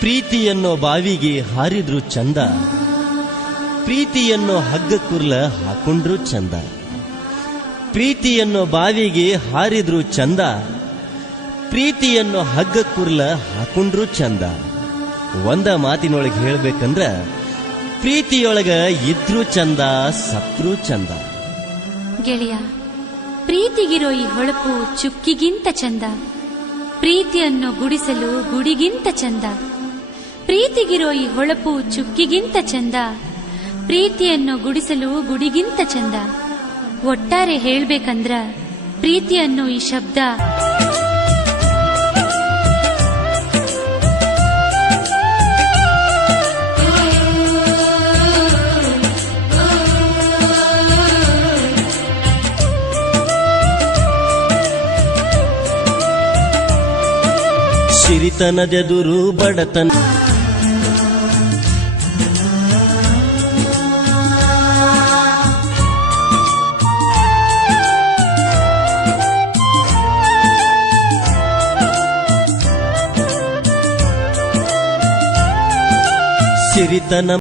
ಪ್ರೀತಿಯನ್ನೋ ಬಾವಿಗೆ ಹಾರಿದ್ರು ಚಂದ, ಪ್ರೀತಿಯನ್ನೋ ಹಗ್ಗ ಕುರ್ಲ ಹಾಕೊಂಡ್ರು ಚಂದ. ಪ್ರೀತಿಯನ್ನೋ ಬಾವಿಗೆ ಹಾರಿದ್ರು ಚಂದ, ಪ್ರೀತಿಯನ್ನೋ ಹಗ್ಗ ಕುರ್ಲ ಹಾಕೊಂಡ್ರು ಚಂದ. ಒಂದ ಮಾತಿನೊಳಗೆ ಹೇಳ್ಬೇಕಂದ್ರ ಪ್ರೀತಿಯೊಳಗ ಇದ್ರು ಚಂದ, ಸತ್ರು ಚಂದ. ಗೆಳೆಯ, ಪ್ರೀತಿಗಿರೋ ಈ ಹೊಳಪು ಚುಕ್ಕಿಗಿಂತ ಚಂದ, ಪ್ರೀತಿಯನ್ನು ಗುಡಿಸಲು ಗುಡಿಗಿಂತ ಚಂದ. ಪ್ರೀತಿಗಿರೋ ಈ ಹೊಳಪು ಚುಕ್ಕಿಗಿಂತ ಚಂದ, ಪ್ರೀತಿಯನ್ನು ಗುಡಿಸಲು ಗುಡಿಗಿಂತ ಚಂದ. ಒಟ್ಟಾರೆ ಹೇಳ್ಬೇಕಂದ್ರ ಪ್ರೀತಿ ಅನ್ನೋ ಈ ಶಬ್ದ ಸಿರಿತನದೆದುರು ಬಡತನ, ಸಿರಿತನ